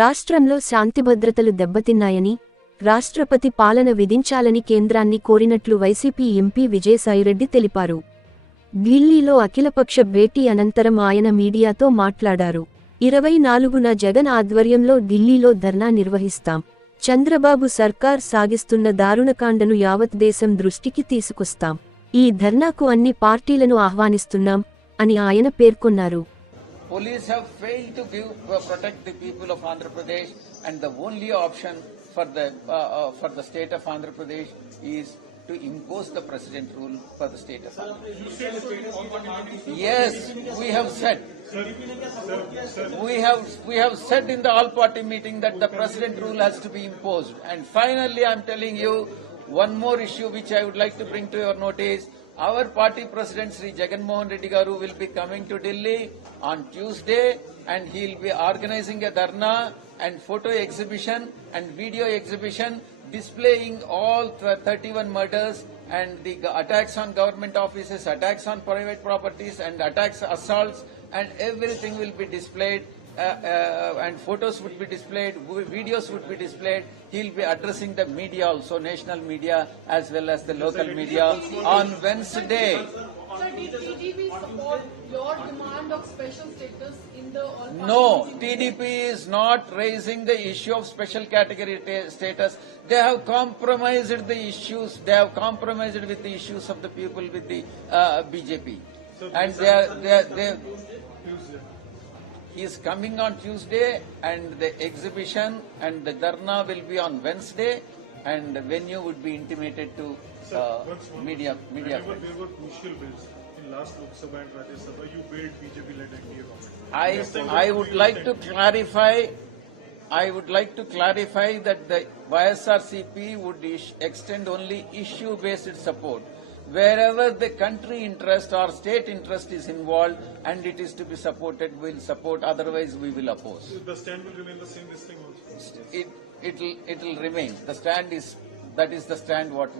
రాష్ట్రంలో శాంతిభద్రతలు దెబ్బతిన్నాయని, రాష్ట్రపతి పాలన విధించాలని కేంద్రాన్ని కోరినట్లు వైసీపీ ఎంపీ విజయసాయిరెడ్డి తెలిపారు. ఢిల్లీలో అఖిలపక్ష భేటీ అనంతరం ఆయన మీడియాతో మాట్లాడారు. 24న జగన్ ఆధ్వర్యంలో ఢిల్లీలో ధర్నా నిర్వహిస్తాం. చంద్రబాబు సర్కార్ సాగిస్తున్న దారుణకాండను యావత్ దేశం దృష్టికి తీసుకొస్తాం. ఈ ధర్నాకు అన్ని పార్టీలను ఆహ్వానిస్తున్నాం అని ఆయన పేర్కొన్నారు. Police have failed to protect the people of Andhra Pradesh, and the only option for the state of Andhra Pradesh is to impose the president rule for the state of Andhra Pradesh. Yes, we have said. We have said in the all-party meeting that the president rule has to be imposed. And finally, I am telling you one more issue which I would like to bring to your notice. Our party president Sri Jagan Mohan Reddy Garu will be coming to Delhi on Tuesday, and he will be organizing a dharna and photo exhibition and video exhibition displaying all 31 murders and the attacks on government offices, attacks on private properties and attacks, assaults, and everything will be displayed. And photos would be displayed, videos would be displayed. He'll be addressing the media also, national media as well as the local media on Wednesday. Sir, did TDP support your demand of special status in the all-party? No, TDP is not raising the issue of special category status. They have compromised the issues. They have compromised with the issues of the people with the BJP, and they. He is coming on Tuesday, and the exhibition and the dharna will be on Wednesday, and the venue would be intimated to media. Whenever there were crucial bills in last Lok Sabha and Rajya Sabha, you bailed BJP-led NDA government. I would like to clarify. I would like to clarify that the YSRCP would extend only issue-based support. Wherever the country interest or state interest is involved and it is to be supported, we will support. Otherwise, we will oppose. The stand will remain the same this thing also? It will remain. The stand is, that is the stand what we